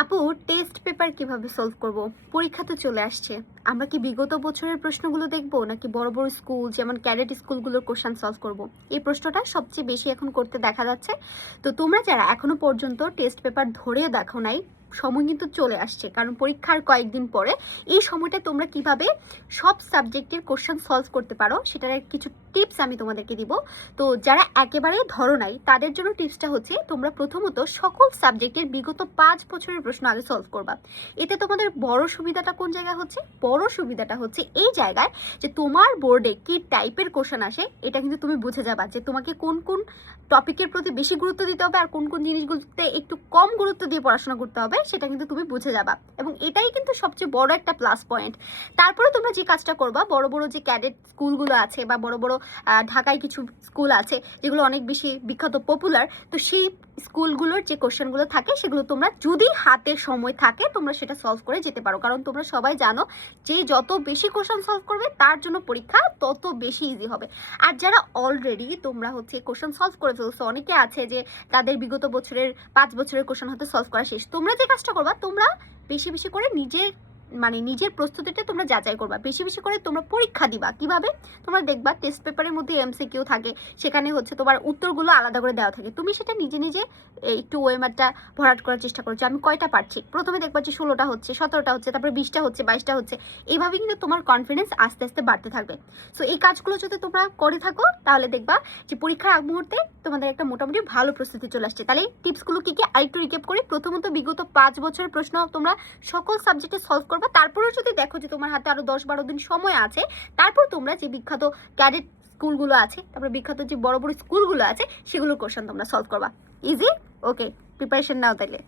আপু, test paper কিভাবে solve করব? পরীক্ষা তো চলে আসছে। আমরা কি বিগত বছরের প্রশ্নগুলো দেখব নাকি বড় বড় স্কুল যেমন ক্যাডেট স্কুলগুলোর কোশ্চেন সলভ করব? এই প্রশ্নটা সবচেয়ে বেশি এখন করতে দেখা যাচ্ছে। তো তোমরা যারা এখনো পর্যন্ত টেস্ট পেপার ধরেও দেখো নাই, সময় কিন্তু চলে আসছে, কারণ পরীক্ষার কয়েকদিন পরে। এই সময়টা তোমরা কিভাবে সব সাবজেক্টের কোশ্চেন সলভ করতে পারো সেটার কিছু টিপস আমি তোমাদেরকে দিব। তো যারা একেবারে ধরো নাই তাদের জন্য টিপসটা হচ্ছে, তোমরা প্রথমত সকল সাবজেক্টের বিগত 5 বছরের প্রশ্ন আগে সলভ করবা। এতে তোমাদের বড় সুবিধাটা কোন জায়গায় হচ্ছে? বড় সুবিধাটা হচ্ছে এই জায়গায় যে তোমার বোর্ডে কি টাইপের কোশ্চেন আসে এটা কিন্তু তুমি বুঝে যাবা, যে তোমাকে কোন কোন টপিকের প্রতি বেশি গুরুত্ব দিতে হবে আর কোন কোন জিনিসগুলোতে একটু কম গুরুত্ব দিয়ে পড়াশোনা করতে হবে সেটা কিন্তু তুমি বুঝে যাবা, এবং এটাই কিন্তু সবচেয়ে বড় একটা প্লাস পয়েন্ট। তারপরে তোমরা যে কাজটা করবা, বড় বড় যে ক্যাডেট স্কুলগুলো আছে বা বড় বড় ঢাকায় কিছু স্কুল আছে যেগুলো অনেক বেশি বিখ্যাত, পপুলার, তো সেই স্কুলগুলোর যে কোশ্চেনগুলো থাকে সেগুলো তোমরা যদি হাতে সময় থাকে তোমরা সেটা সলভ করে যেতে পারো, কারণ তোমরা সবাই জানো যে যত বেশি কোশ্চেন সলভ করবে তার জন্য পরীক্ষা তত বেশি ইজি হবে। আর যারা অলরেডি তোমরা হচ্ছে কোশ্চেন সলভ করে ফেলছো, অনেকে আছে যে তাদের বিগত বছরের 5 বছরের কোশ্চেন হয়তো সলভ করা শেষ, তোমরা যে কাজটা করবা, তোমরা বেশি বেশি করে নিজের প্রস্তুতিটা তোমরা যাচাই করবা, বেশি বেশি করে তোমরা পরীক্ষা দিবা। কিভাবে? তোমরা দেখবা টেস্ট পেপারের মধ্যে এমসিকিউ থাকে, সেখানে হচ্ছে তোমার উত্তরগুলো আলাদা করে দেওয়া থাকে, তুমি সেটা নিজে নিজে একটু ওয়েমারটা ভরাট করার চেষ্টা করছো, আমি কয়টা পারছি। প্রথমে দেখবা যে 16টা হচ্ছে, 17টা হচ্ছে, তারপরে 20টা হচ্ছে, 22টা হচ্ছে। এইভাবে কিন্তু তোমার কনফিডেন্স আস্তে আস্তে বাড়তে থাকবে। সো এই কাজগুলো যদি তোমরা করে থাকো তাহলে দেখবা যে পরীক্ষার আগ মুহূর্তে তোমাদের একটা মোটামুটি ভালো প্রস্তুতি চলে আসছে। তাহলে টিপসগুলো কি কি আরেকটু রিক্যাপ করি। প্রথমত বিগত 5 বছরের প্রশ্ন তোমরা সকল সাবজেক্টে সলভ করবা। তারপরেও যদি দেখো যে তোমার হাতে আরো 10-12 দিন সময় আছে, তারপর তোমরা যে বিখ্যাত ক্যাডেট স্কুলগুলো আছে, তারপরে বিখ্যাত যে বড় বড় স্কুলগুলো আছে সেগুলোর কোশ্চেন তোমরা সলভ করবা। ইজি? ওকে, প্রিপারেশন নাও তাহলে।